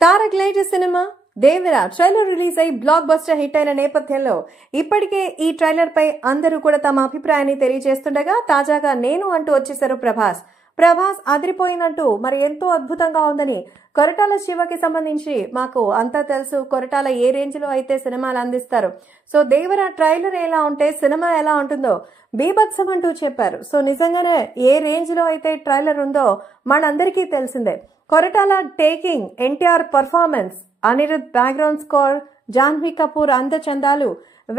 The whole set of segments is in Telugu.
Tarak latest cinema Devara trailer release అయి బ్లాక్ బస్టర్ హిట్ అయిన నేపథ్యంలో ఇప్పటికే ఈ ట్రైలర్ పై అందరూ కూడా తమ అభిప్రాయాన్ని తెలియజేస్తుండగా తాజాగా నేను అంటూ వచ్చేశారు ప్రభాస్ అదిరిపోయిందంటూ మరి ఎంతో అద్భుతంగా ఉందని. కొరటాల శివకి సంబంధించి మాకు అంతా తెలుసు, కొరటాల ఏ రేంజ్ లో అయితే సినిమాలు అందిస్తారు. సో దేవరా ట్రైలర్ ఎలా ఉంటే సినిమా ఎలా ఉంటుందో బీభత్సం అంటూ చెప్పారు. సో నిజంగానే ఏ రేంజ్ లో అయితే ట్రైలర్ ఉందో మనందరికీ తెలిసిందే. Koratala taking, NTR performance, Anirudh background score, Janhvi Kapoor అందచందాలు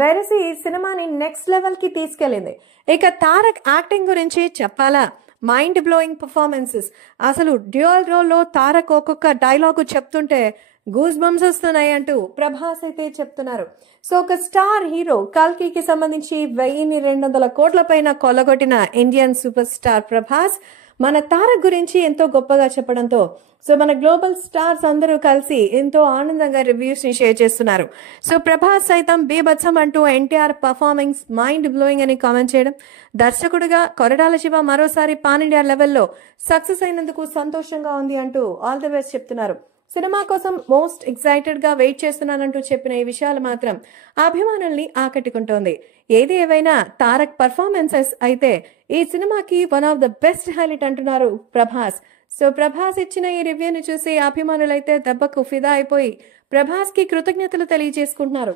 వెరసి ఈ సినిమాని నెక్స్ట్ లెవెల్ కి తీసుకెళ్లింది. ఇక తారక్ యాక్టింగ్ గురించి చెప్పాలా, మైండ్ బ్లోయింగ్ పర్ఫార్మెన్సెస్. అసలు డ్యూయల్ రోల్ లో తారక్ ఒక్కొక్క డైలాగు చెప్తుంటే గూస్ బంప్స్ వస్తున్నాయి అంటూ ప్రభాస్ అయితే చెప్తున్నారు. సో ఒక స్టార్ హీరో కల్కికి సంబంధించి 1200 కోట్ల పైన కొల్లగొట్టిన ఇండియన్ సూపర్ స్టార్ ప్రభాస్ మన తారక్ గురించి ఎంతో గొప్పగా చెప్పడంతో సో మన గ్లోబల్ స్టార్స్ అందరూ కలిసి ఎంతో ఆనందంగా రివ్యూస్ ని షేర్ చేస్తున్నారు. సో ప్రభాస్ సైతం బీభత్సం అంటూ ఎన్టీఆర్ పర్ఫార్మెన్స్ మైండ్ బ్లోయింగ్ అని కామెంట్ చేయడం, దర్శకుడిగా కొరటాల శివ మరోసారి పాన్ ఇండియా లెవెల్లో సక్సెస్ అయినందుకు సంతోషంగా ఉంది అంటూ ఆల్ ది బెస్ట్ చెప్తున్నారు. సినిమా కోసం మోస్ట్ ఎక్సైటెడ్ గా వెయిట్ చేస్తున్నానంటూ చెప్పిన ఈ విషయాలు మాత్రం అభిమానుల్ని ఆకట్టుకుంటోంది. ఏది ఏవైనా తారక్ పర్ఫార్మెన్సెస్ అయితే ఈ సినిమాకి one of the best highlight అంటున్నారు ప్రభాస్. సో ప్రభాస్ ఇచ్చిన ఈ రివ్యూని చూసి అభిమానులైతే దెబ్బకు ఫిదా అయిపోయి ప్రభాస్ కి కృతజ్ఞతలు తెలియజేసుకుంటున్నారు.